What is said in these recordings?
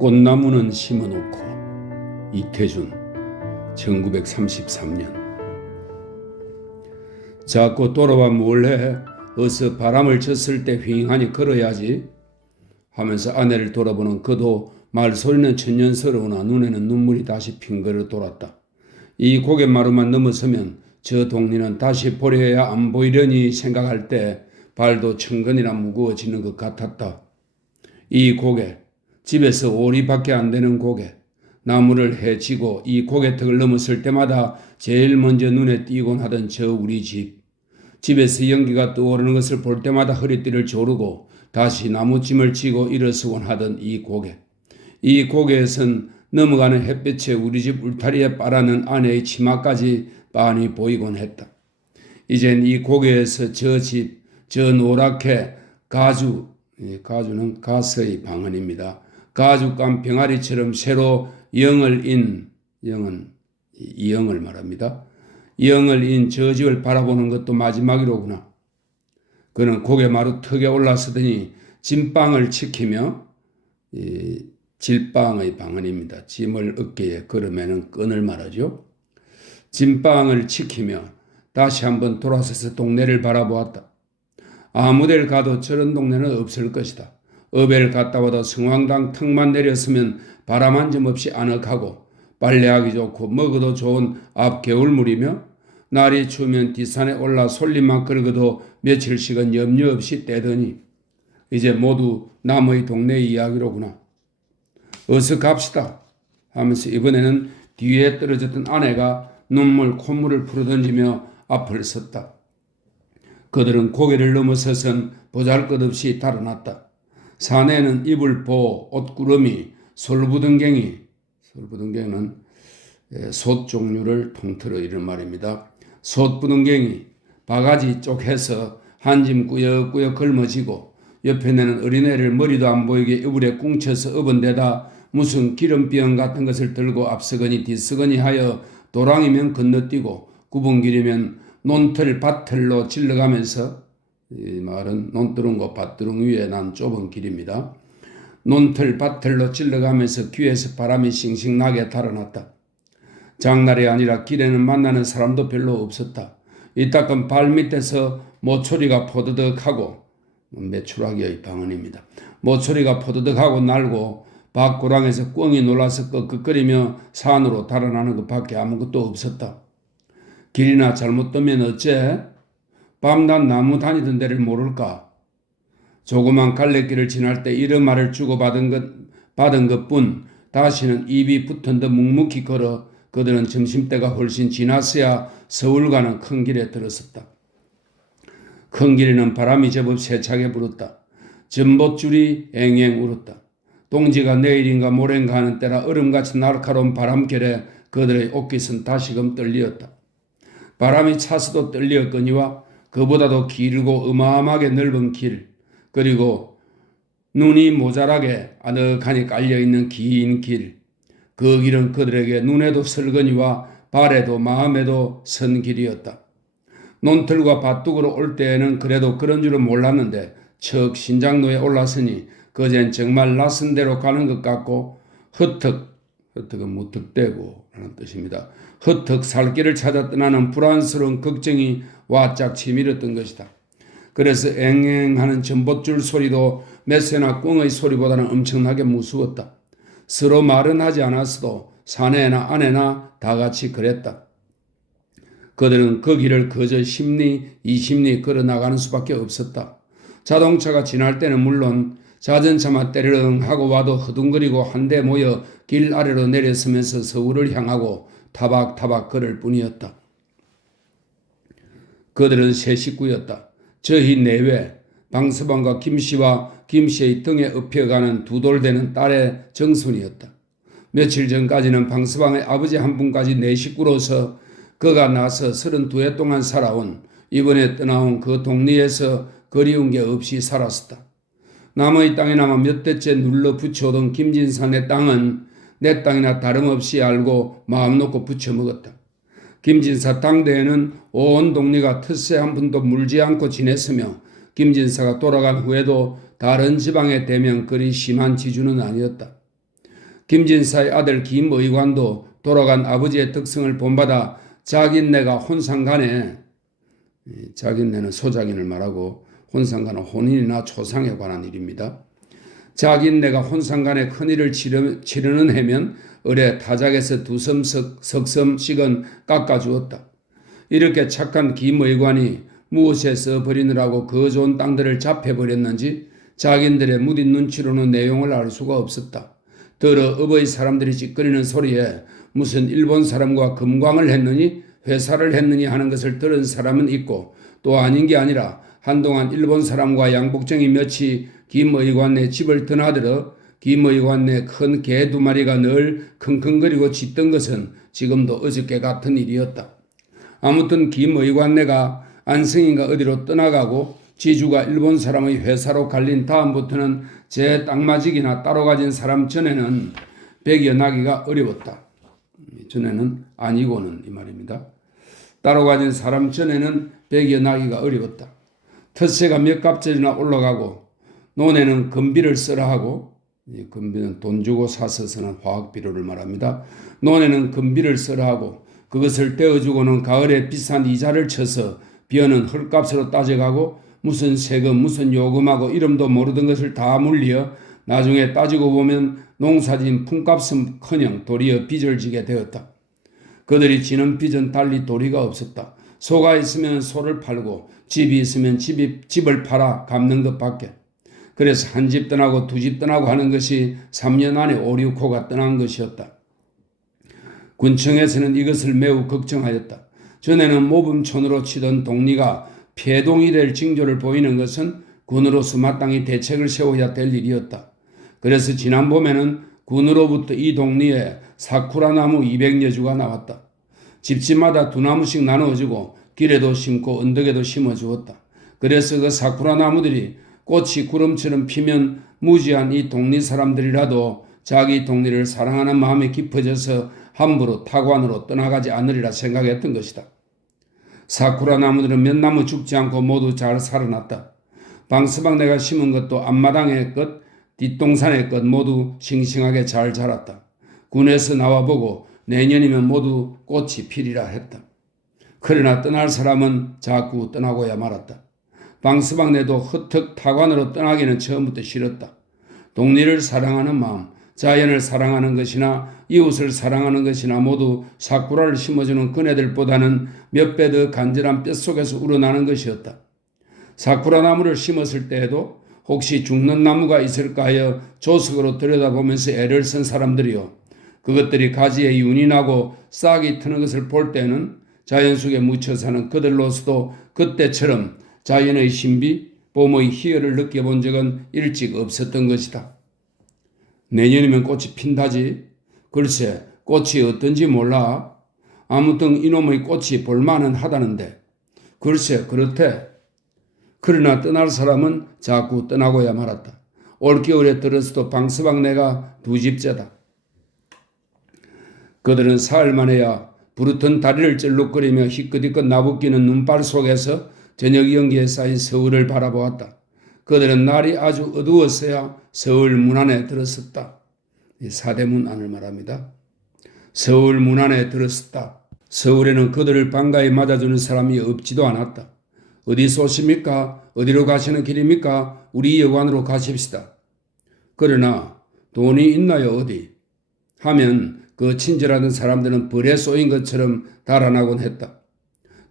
꽃나무는 심어놓고. 이태준 1933년. 자꾸 돌아와 뭘해? 어서 바람을 쳤을 때 휑하니 걸어야지 하면서 아내를 돌아보는 그도 말소리는 천년스러우나 눈에는 눈물이 다시 핑거려 돌았다. 이 고갯마루만 넘어서면 저 동리는 다시 보려야 안 보이려니 생각할 때 발도 천근이나 무거워지는 것 같았다. 이 고개, 집에서 오리밖에 안 되는 고개, 나무를 헤치고 이 고개턱을 넘었을 때마다 제일 먼저 눈에 띄곤 하던 저 우리 집. 집에서 연기가 떠오르는 것을 볼 때마다 허리띠를 조르고 다시 나무찜을 쥐고 일어서곤 하던 이 고개. 이 고개에선 넘어가는 햇볕에 우리 집 울타리에 빨아는 아내의 치마까지 빤히 보이곤 했다. 이젠 이 고개에서 저 집, 저 노랗게 가주는 가스의 방언입니다. 가죽감 병아리처럼 새로 영을 인, 영은 이영을 말합니다. 영을 인 저 집을 바라보는 것도 마지막이로구나. 그는 고개마루 턱에 올라서더니 짐빵을 치키며 질빵의 방언입니다. 짐을 어깨에 걸으면 끈을 말하죠. 짐빵을 치키며 다시 한번 돌아서서 동네를 바라보았다. 아무 데를 가도 저런 동네는 없을 것이다. 업에를 갔다 와도 성황당 턱만 내렸으면 바람 한 점 없이 아늑하고 빨래하기 좋고 먹어도 좋은 앞 겨울물이며 날이 추우면 뒷산에 올라 솔잎만 긁어도 며칠씩은 염려 없이 떼더니 이제 모두 남의 동네 이야기로구나. 어서 갑시다 하면서 이번에는 뒤에 떨어졌던 아내가 눈물 콧물을 풀어던지며 앞을 섰다. 그들은 고개를 넘어서선 보잘것없이 달아났다. 사내는 이불보, 옷구름이, 솔부등갱이는 솥 종류를 통틀어 이런 말입니다. 솥부등갱이, 바가지 쪽해서 한 짐 꾸역꾸역 걸머지고 옆에는 어린애를 머리도 안 보이게 이불에 꿍쳐서 업은 데다 무슨 기름병 같은 것을 들고 앞서거니 뒤서거니 하여 도랑이면 건너뛰고 구분길이면 논틀 밭틀로 질러가면서, 이 말은 논두렁과 밭두렁 위에 난 좁은 길입니다. 논틀 밭틀로 질러가면서 귀에서 바람이 싱싱 나게 달아났다. 장날이 아니라 길에는 만나는 사람도 별로 없었다. 이따금 발밑에서 모초리가 포드득하고, 메추라기의 방언입니다. 모초리가 포드득하고 날고 밭고랑에서 꿩이 놀라서 끄끄거리며 산으로 달아나는 것밖에 아무것도 없었다. 길이나 잘못 뜨면 어째? 밤낮 나무 다니던 데를 모를까? 조그만 갈래길을 지날 때 이런 말을 받은 것뿐 다시는 입이 붙은 듯 묵묵히 걸어 그들은 점심때가 훨씬 지났어야 서울 가는 큰 길에 들었었다. 큰 길에는 바람이 제법 세차게 불었다. 전봇줄이 앵앵 울었다. 동지가 내일인가 모레인가 하는 때라 얼음같이 날카로운 바람결에 그들의 옷깃은 다시금 떨리었다. 바람이 차서도 떨리었거니와 그보다도 길고 어마어마하게 넓은 길, 그리고 눈이 모자라게 아늑하니 깔려있는 긴 길, 그 길은 그들에게 눈에도 설거니와 발에도 마음에도 선 길이었다. 논틀과 밭둑으로 올 때에는 그래도 그런 줄은 몰랐는데 척 신장로에 올랐으니 그젠 정말 낯선 데로 가는 것 같고 헛턱은 무턱대고 라는 뜻입니다. 헛턱 살길을 찾아 떠나는 불안스러운 걱정이 와짝 치밀었던 것이다. 그래서 앵앵하는 전봇줄 소리도 메세나 꿩의 소리보다는 엄청나게 무서웠다. 서로 말은 하지 않았어도 사내나 아내나 다 같이 그랬다. 그들은 그 길을 그저 10리, 20리 걸어나가는 수밖에 없었다. 자동차가 지날 때는 물론 자전차만 때르릉 하고 와도 허둥거리고 한데 모여 길 아래로 내려서면서 서울을 향하고 타박타박 걸을 뿐이었다. 그들은 세 식구였다. 저희 내외, 방서방과 김씨와 김씨의 등에 업혀가는 두 돌 되는 딸의 정순이었다. 며칠 전까지는 방서방의 아버지 한 분까지 네 식구로서 그가 나서 32해 동안 살아온, 이번에 떠나온 그 동리에서 그리운 게 없이 살았었다. 남의 땅에나마 몇 대째 눌러 붙여오던 김진산의 땅은 내 땅이나 다름없이 알고 마음 놓고 부쳐먹었다. 김진사 당대에는 온 동리가 텃세 한 푼도 물지 않고 지냈으며 김진사가 돌아간 후에도 다른 지방에 대면 그리 심한 지주는 아니었다. 김진사의 아들 김의관도 돌아간 아버지의 덕성을 본받아 자기네가 혼상간에, 자기네는 소작인을 말하고 혼상간은 혼인이나 초상에 관한 일입니다. 자기네가 혼상간에 큰일을 치르는 해면 을에 타작에서 2섬 석섬씩은 깎아주었다. 이렇게 착한 김의관이 무엇에 써버리느라고 그 좋은 땅들을 잡혀버렸는지 자기들의 무딘 눈치로는 내용을 알 수가 없었다. 더러 어버이 사람들이 찌꺼리는 소리에 무슨 일본 사람과 금광을 했느니 회사를 했느니 하는 것을 들은 사람은 있고, 또 아닌 게 아니라 한동안 일본 사람과 양복쟁이 몇이 김의관네 집을 드나들어 김의관네 큰 개 2마리가 늘 킁킁거리고 짖던 것은 지금도 어저께 같은 일이었다. 아무튼 김의관네가 안성인가 어디로 떠나가고 지주가 일본 사람의 회사로 갈린 다음부터는 제 땅마직이나 따로 가진 사람 전에는 백여 나기가 어려웠다. 전에는 아니고는 이 말입니다. 따로 가진 사람 전에는 백여 나기가 어려웠다. 텃세가 몇 갑절이나 올라가고 논에는 건비를 써라 하고, 건비는 돈 주고 사서 쓰는 화학비료를 말합니다. 논에는 건비를 써라 하고 그것을 떼어주고는 가을에 비싼 이자를 쳐서 벼는 헐값으로 따져가고 무슨 세금 무슨 요금하고 이름도 모르던 것을 다 물려 나중에 따지고 보면 농사진 품값은커녕 도리어 빚을 지게 되었다. 그들이 지는 빚은 달리 도리가 없었다. 소가 있으면 소를 팔고 집이 있으면 집을 팔아 갚는 것밖에. 그래서 한 집 떠나고 2집 떠나고 하는 것이 3년 안에 5, 6호가 떠난 것이었다. 군청에서는 이것을 매우 걱정하였다. 전에는 모범촌으로 치던 동리가 폐동이 될 징조를 보이는 것은 군으로서 마땅히 대책을 세워야 될 일이었다. 그래서 지난 봄에는 군으로부터 이 동리에 사쿠라 나무 200여 주가 나왔다. 집집마다 2나무씩 나누어주고 길에도 심고 언덕에도 심어주었다. 그래서 그 사쿠라 나무들이 꽃이 구름처럼 피면 무지한 이 동리 사람들이라도 자기 동리를 사랑하는 마음이 깊어져서 함부로 타관으로 떠나가지 않으리라 생각했던 것이다. 사쿠라 나무들은 몇 나무 죽지 않고 모두 잘 살아났다. 방서방 내가 심은 것도 앞마당의 것, 뒷동산의 것 모두 싱싱하게 잘 자랐다. 군에서 나와보고 내년이면 모두 꽃이 피리라 했다. 그러나 떠날 사람은 자꾸 떠나고야 말았다. 방서방네도 헛헛 타관으로 떠나기는 처음부터 싫었다. 동리를 사랑하는 마음, 자연을 사랑하는 것이나 이웃을 사랑하는 것이나 모두 사쿠라를 심어주는 그네들보다는 몇 배 더 간절한 뼛속에서 우러나는 것이었다. 사쿠라 나무를 심었을 때에도 혹시 죽는 나무가 있을까 하여 조석으로 들여다보면서 애를 쓴 사람들이요. 그것들이 가지에 윤이 나고 싹이 트는 것을 볼 때는 자연 속에 묻혀 사는 그들로서도 그때처럼 자연의 신비, 봄의 희열을 느껴본 적은 일찍 없었던 것이다. 내년이면 꽃이 핀다지. 글쎄 꽃이 어떤지 몰라. 아무튼 이놈의 꽃이 볼만은 하다는데. 글쎄 그렇대. 그러나 떠날 사람은 자꾸 떠나고야 말았다. 올겨울에 들어서도 방서방네가 2집째다. 그들은 사흘 만에야 부르던 다리를 쩔룩거리며 희끗희끗 나부끼는 눈발 속에서 저녁 연기에 쌓인 서울을 바라보았다. 그들은 날이 아주 어두웠어야 서울 문 안에 들었었다. 사대문 안을 말합니다. 서울 문 안에 들었었다. 서울에는 그들을 반가이 맞아주는 사람이 없지도 않았다. 어디서 오십니까? 어디로 가시는 길입니까? 우리 여관으로 가십시다. 그러나 돈이 있나요 어디? 하면 그 친절하던 사람들은 벌에 쏘인 것처럼 달아나곤 했다.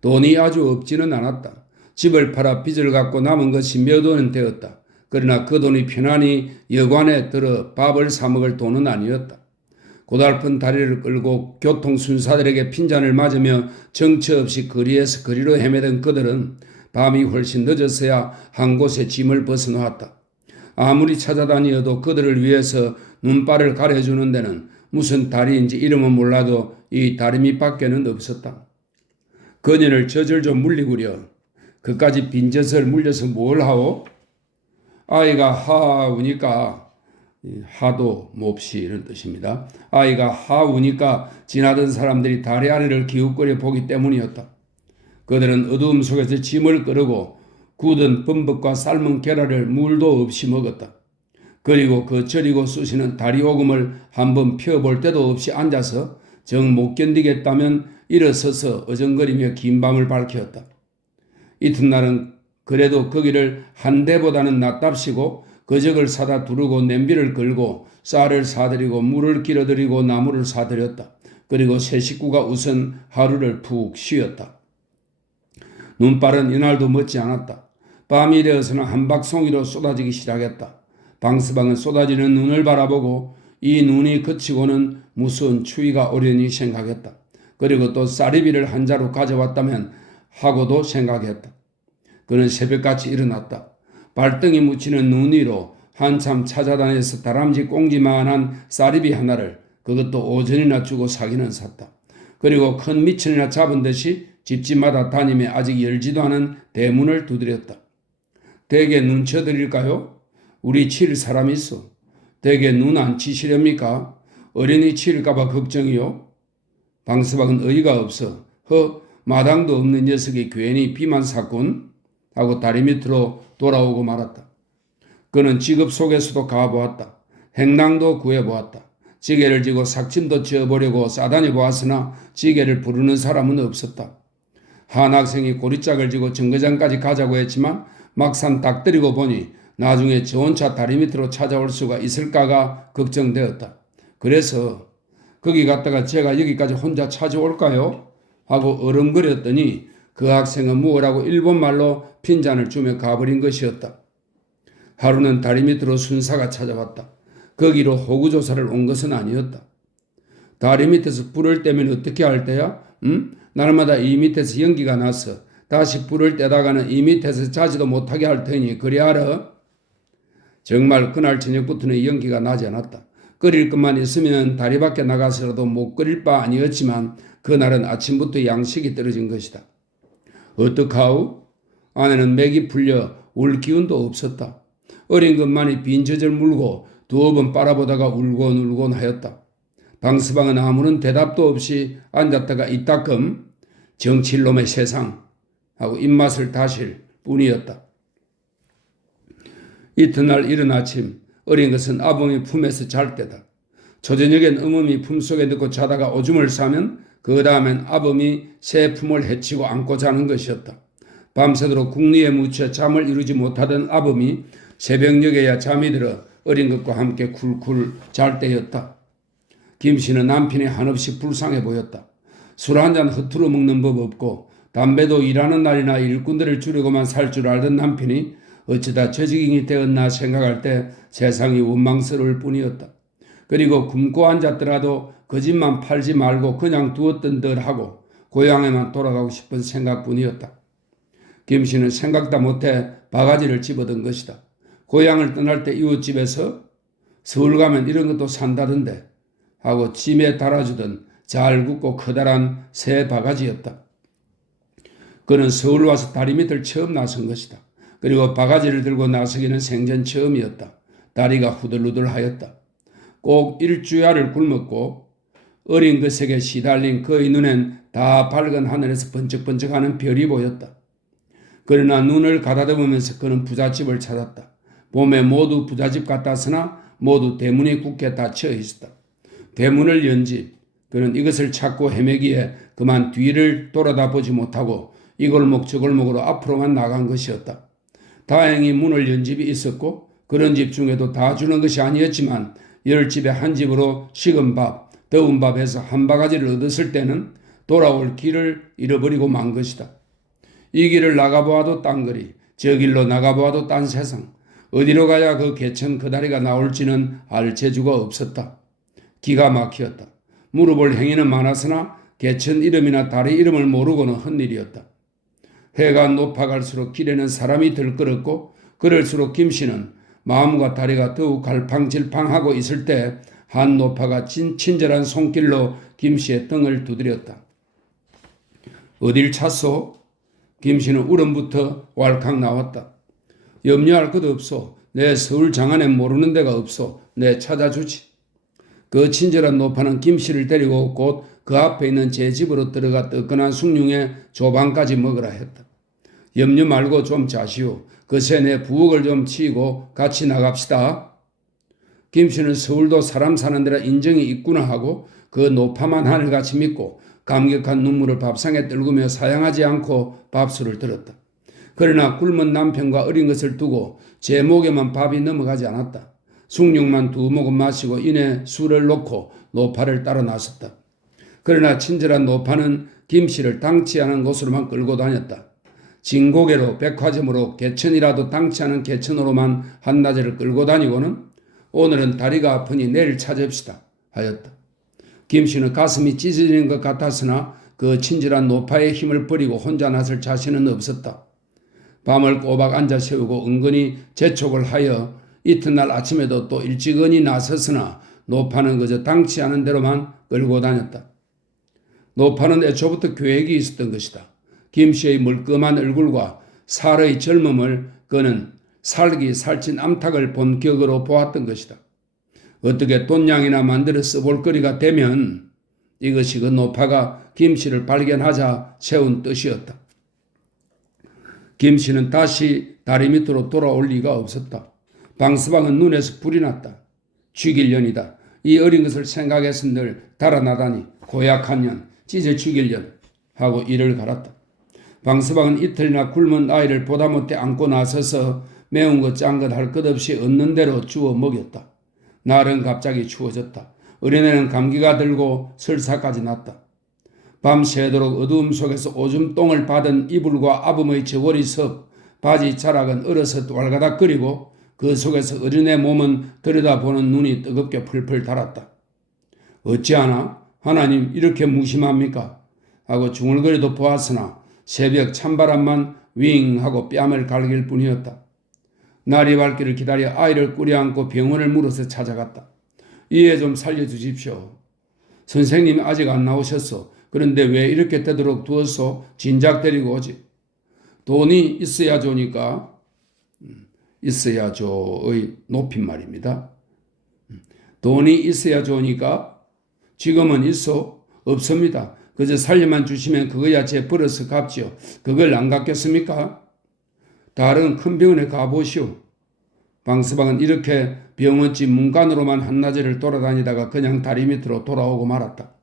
돈이 아주 없지는 않았다. 집을 팔아 빚을 갚고 남은 것이 몇 원은 되었다. 그러나 그 돈이 편안히 여관에 들어 밥을 사 먹을 돈은 아니었다. 고달픈 다리를 끌고 교통순사들에게 핀잔을 맞으며 정처 없이 거리에서 거리로 헤매던 그들은 밤이 훨씬 늦어서야 한 곳에 짐을 벗어놓았다. 아무리 찾아다니어도 그들을 위해서 눈발을 가려주는 데는 무슨 다리인지 이름은 몰라도 이 다리 밑밖에는 없었다. 그녀를 젖을 좀 물리구려. 그까지 빈젖을 물려서 뭘 하오? 아이가 하우니까, 하도 몹시 이런 뜻입니다. 아이가 하우니까 지나던 사람들이 다리 아래를 기웃거려 보기 때문이었다. 그들은 어두움 속에서 짐을 끌고 굳은 범벅과 삶은 계란을 물도 없이 먹었다. 그리고 그 저리고 쑤시는 다리 오금을 한번 펴볼 때도 없이 앉아서 정 못 견디겠다면 일어서서 어정거리며 긴 밤을 밝혔다. 이튿날은 그래도 거기를 한 대보다는 낫답시고 거적을 사다 두르고 냄비를 걸고 쌀을 사들이고 물을 길어들이고 나무를 사들였다. 그리고 세 식구가 우선 하루를 푹 쉬었다. 눈발은 이날도 멎지 않았다. 밤이 되어서는 한박송이로 쏟아지기 시작했다. 방스방은 쏟아지는 눈을 바라보고 이 눈이 그치고는 무서운 추위가 오려니 생각했다. 그리고 또 쌀이비를 한 자루 가져왔다면 하고도 생각했다. 그는 새벽같이 일어났다. 발등이 묻히는 눈 위로 한참 찾아다녀서 다람쥐 꽁지만한 쌀이비 하나를 그것도 오전이나 주고 사기는 샀다. 그리고 큰 미천이나 잡은 듯이 집집마다 다니며 아직 열지도 않은 대문을 두드렸다. 댁에 눈 쳐드릴까요? 우리 칠 사람이 있어. 댁에 눈 안 치시렵니까? 어린이 치일까봐 걱정이요. 방스박은 어이가 없어. 마당도 없는 녀석이 괜히 비만 샀군 하고 다리 밑으로 돌아오고 말았다. 그는 직업 속에서도 가보았다. 행랑도 구해보았다. 지게를 지고 삭침도 지어보려고 싸다니 보았으나 지게를 부르는 사람은 없었다. 한 학생이 고리짝을 지고 정거장까지 가자고 했지만 막상 딱 들이고 보니 나중에 저 혼자 다리 밑으로 찾아올 수가 있을까가 걱정되었다. 그래서 거기 갔다가 제가 여기까지 혼자 찾아올까요? 하고 어른거렸더니 그 학생은 무엇라고 일본말로 핀잔을 주며 가버린 것이었다. 하루는 다리 밑으로 순사가 찾아왔다. 거기로 호구조사를 온 것은 아니었다. 다리 밑에서 불을 떼면 어떻게 할 때야? 날마다 이 밑에서 연기가 나서 다시 불을 떼다가는 이 밑에서 자지도 못하게 할 테니 그리 알아? 정말 그날 저녁부터는 연기가 나지 않았다. 끓일 것만 있으면 다리 밖에 나가서라도 못 끓일 바 아니었지만 그날은 아침부터 양식이 떨어진 것이다. 어떡하오? 아내는 맥이 풀려 울 기운도 없었다. 어린 것만이 빈 젖을 물고 두어 번 빨아보다가 울곤 하였다. 방스방은 아무런 대답도 없이 앉았다가 이따금 정칠놈의 세상 하고 입맛을 다실 뿐이었다. 이튿날 이른 아침 어린 것은 아범이 품에서 잘 때다. 초저녁엔 어머니 품속에 넣고 자다가 오줌을 싸면 그 다음엔 아범이 새 품을 헤치고 안고 자는 것이었다. 밤새도록 궁리에 묻혀 잠을 이루지 못하던 아범이 새벽녘에야 잠이 들어 어린 것과 함께 쿨쿨 잘 때였다. 김씨는 남편이 한없이 불쌍해 보였다. 술 한잔 허투루 먹는 법 없고 담배도 일하는 날이나 일꾼들을 줄이고만 살 줄 알던 남편이 어쩌다 저지경이 되었나 생각할 때 세상이 원망스러울 뿐이었다. 그리고 굶고 앉았더라도 그 집만 팔지 말고 그냥 두었던 듯 하고 고향에만 돌아가고 싶은 생각뿐이었다. 김씨는 생각도 못해 바가지를 집어든 것이다. 고향을 떠날 때 이웃집에서 서울 가면 이런 것도 산다던데 하고 짐에 달아주던 잘 굽고 커다란 새 바가지였다. 그는 서울 와서 다리 밑을 처음 나선 것이다. 그리고 바가지를 들고 나서기는 생전 처음이었다. 다리가 후들후들하였다. 꼭 일주야를 굶었고 어린 것에게 시달린 그의 눈엔 다 밝은 하늘에서 번쩍번쩍하는 별이 보였다. 그러나 눈을 가다듬으면서 그는 부잣집을 찾았다. 봄에 모두 부잣집 같았으나 모두 대문이 굳게 닫혀 있었다. 대문을 연 집, 그는 이것을 찾고 헤매기에 그만 뒤를 돌아다 보지 못하고 이 골목 저 골목으로 앞으로만 나간 것이었다. 다행히 문을 연 집이 있었고 그런 집 중에도 다 주는 것이 아니었지만 10집에 한 집으로 식은 밥, 더운 밥에서 한 바가지를 얻었을 때는 돌아올 길을 잃어버리고 만 것이다. 이 길을 나가보아도 딴 거리, 저 길로 나가보아도 딴 세상, 어디로 가야 그 개천 그 다리가 나올지는 알 재주가 없었다. 기가 막히었다. 물어볼 행위는 많았으나 개천 이름이나 다리 이름을 모르고는 헛일이었다. 해가 높아갈수록 길에는 사람이 들끓었고 그럴수록 김씨는 마음과 다리가 더욱 갈팡질팡하고 있을 때 한 노파가 친절한 손길로 김씨의 등을 두드렸다. 어딜 찾소? 김씨는 울음부터 왈칵 나왔다. 염려할 것 없소. 내 서울 장안에 모르는 데가 없소. 내 찾아주지. 그 친절한 노파는 김씨를 데리고 곧 그 앞에 있는 제 집으로 들어가 뜨끈한 숭늉에 조방까지 먹으라 했다. 염려 말고 좀 자시오. 그새 내 부엌을 좀 치고 같이 나갑시다. 김씨는 서울도 사람 사는 데라 인정이 있구나 하고 그 노파만 하늘같이 믿고 감격한 눈물을 밥상에 떨구며 사양하지 않고 밥술을 들었다. 그러나 굶은 남편과 어린 것을 두고 제 목에만 밥이 넘어가지 않았다. 숭늉만 두 모금 마시고 이내 술을 놓고 노파를 따라 나섰다. 그러나 친절한 노파는 김씨를 당치 않은 곳으로만 끌고 다녔다. 진고개로 백화점으로 개천이라도 당치 않은 개천으로만 한낮에를 끌고 다니고는 오늘은 다리가 아프니 내일 찾읍시다 하였다. 김씨는 가슴이 찢어지는 것 같았으나 그 친절한 노파의 힘을 버리고 혼자 나설 자신은 없었다. 밤을 꼬박 앉아 세우고 은근히 재촉을 하여 이튿날 아침에도 또 일찍이 나섰으나 노파는 그저 당치 않은 대로만 끌고 다녔다. 노파는 애초부터 계획이 있었던 것이다. 김씨의 멀끔한 얼굴과 살의 젊음을 그는 살기 살찐 암탉을 본 격으로 보았던 것이다. 어떻게 돈냥이나 만들어 써볼 거리가 되면 이것이 그 노파가 김씨를 발견하자 세운 뜻이었다. 김씨는 다시 다리 밑으로 돌아올 리가 없었다. 방스방은 눈에서 불이 났다. 죽일년이다. 이 어린 것을 생각해서 늘 달아나다니 고약한 년, 찢어 죽일년 하고 이를 갈았다. 방스방은 이틀이나 굶은 아이를 보다 못해 안고 나서서 매운 것 짠 것 할 것 없이 얻는 대로 주워 먹였다. 날은 갑자기 추워졌다. 어린애는 감기가 들고 설사까지 났다. 밤새도록 어두움 속에서 오줌 똥을 받은 이불과 아범의 저고리 섭, 바지 자락은 얼어서 왈가닥거리고 그 속에서 어린애 몸은 들여다보는 눈이 뜨겁게 풀풀 달았다. 어찌하나 하나님 이렇게 무심합니까? 하고 중얼거리도 보았으나 새벽 찬바람만 윙 하고 뺨을 갈길 뿐이었다. 날이 밝기를 기다려 아이를 꾸려안고 병원을 물어서 찾아갔다. 이 애 좀 살려주십시오. 선생님이 아직 안 나오셨어. 그런데 왜 이렇게 되도록 두었소? 진작 데리고 오지. 돈이 있어야 좋으니까 있어야 좋의 높임말입니다. 돈이 있어야 좋으니까 지금은 있어? 없습니다. 그저 살려만 주시면 그거야 제 벌어서 갚지요. 그걸 안 갚겠습니까? 다른 큰 병원에 가보시오. 방스방은 이렇게 병원집 문간으로만 한낮에를 돌아다니다가 그냥 다리 밑으로 돌아오고 말았다.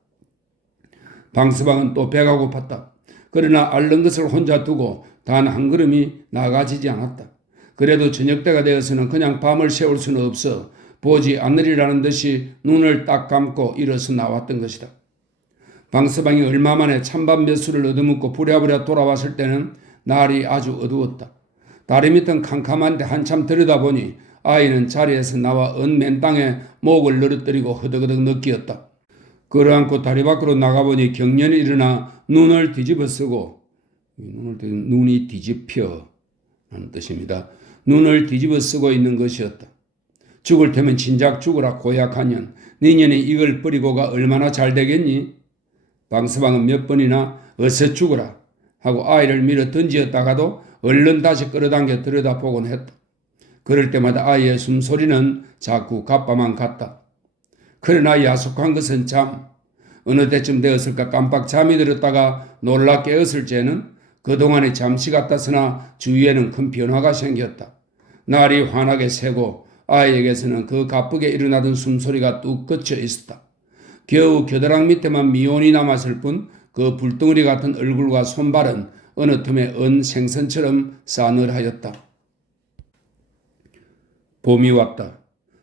방스방은 또 배가 고팠다. 그러나 앓는 것을 혼자 두고 단 한 걸음이 나가지지 않았다. 그래도 저녁 때가 되어서는 그냥 밤을 새울 수는 없어 보지 않으리라는 듯이 눈을 딱 감고 일어서 나왔던 것이다. 방스방이 얼마 만에 찬밥 몇 수를 얻어먹고 부랴부랴 돌아왔을 때는 날이 아주 어두웠다. 다리 밑은 캄캄한데 한참 들여다보니 아이는 자리에서 나와 은맨 땅에 목을 늘어뜨리고 허덕허덕 느끼었다. 끌어안고 다리 밖으로 나가보니 경련이 일어나 눈을 뒤집어 쓰고 눈이 뒤집혀 하는 뜻입니다. 눈을 뒤집어 쓰고 있는 것이었다. 죽을 테면 진작 죽으라 고약한 년. 니년이 이걸 버리고가 얼마나 잘 되겠니? 방스방은 몇 번이나 어서 죽으라 하고 아이를 밀어 던지었다가도 얼른 다시 끌어당겨 들여다보곤 했다. 그럴 때마다 아이의 숨소리는 자꾸 가빠만 갔다. 그러나 야속한 것은 참 어느 때쯤 되었을까 깜빡 잠이 들었다가 놀라 깨었을 때는 그동안에 잠시 같았으나 주위에는 큰 변화가 생겼다. 날이 환하게 새고 아이에게서는 그 가쁘게 일어나던 숨소리가 뚝 그쳐 있었다. 겨우 겨드랑 밑에만 미온이 남았을 뿐 그 불덩어리 같은 얼굴과 손발은 어느 틈에 언 생선처럼 싸늘하였다. 봄이 왔다.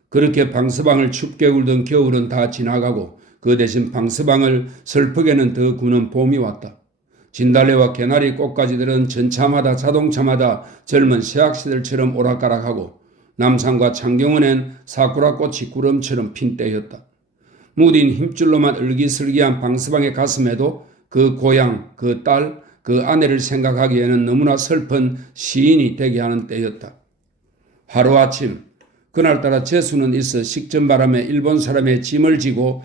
그렇게 방스방을 춥게 굴던 겨울은 다 지나가고 그 대신 방스방을 슬프게는 더 구는 봄이 왔다. 진달래와 개나리 꽃가지들은 전차마다 자동차마다 젊은 새학시들처럼 오락가락하고 남산과 창경원엔 사쿠라꽃이 구름처럼 핀 때였다. 무딘 힘줄로만 을기슬기한 방스방의 가슴에도 그 고향, 그 딸, 그 아내를 생각하기에는 너무나 슬픈 시인이 되게 하는 때였다. 하루아침 그날따라 재수는 있어 식전바람에 일본 사람의 짐을 지고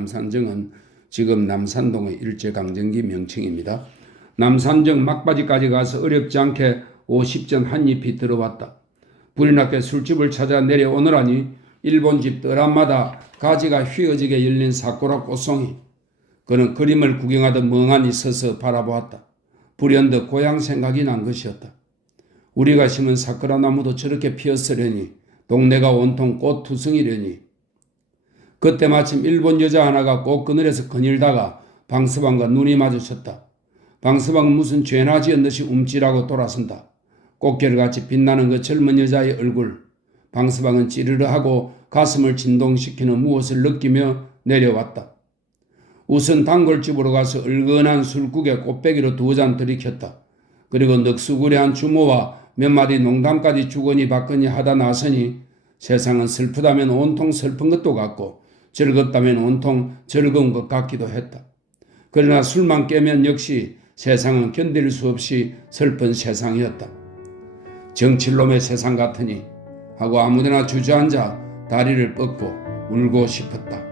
남산정은 지금 남산동의 일제강점기 명칭입니다. 남산정 막바지까지 가서 어렵지 않게 50전 한 잎이 들어왔다. 불이 났게 술집을 찾아 내려오느라니 일본 집 뜰앞마다 가지가 휘어지게 열린 사쿠라 꽃송이. 그는 그림을 구경하듯 멍하니 서서 바라보았다. 불현듯 고향 생각이 난 것이었다. 우리가 심은 사쿠라 나무도 저렇게 피었으려니 동네가 온통 꽃투성이려니. 그때 마침 일본 여자 하나가 꽃그늘에서 거닐다가 방서방과 눈이 마주쳤다. 방서방은 무슨 죄나 지은 듯이 움찔하고 돌아선다. 꽃게를같이 빛나는 그 젊은 여자의 얼굴. 방서방은 찌르르하고 가슴을 진동시키는 무엇을 느끼며 내려왔다. 우선 단골집으로 가서 얼큰한 술국에 꽃배기로 2잔 들이켰다. 그리고 넋수구레한 주모와 몇 마디 농담까지 주거니 받거니 하다 나서니 세상은 슬프다면 온통 슬픈 것도 같고 즐겁다면 온통 즐거운 것 같기도 했다. 그러나 술만 깨면 역시 세상은 견딜 수 없이 슬픈 세상이었다. 정칠놈의 세상 같으니 하고 아무데나 주저앉아 다리를 뻗고 울고 싶었다.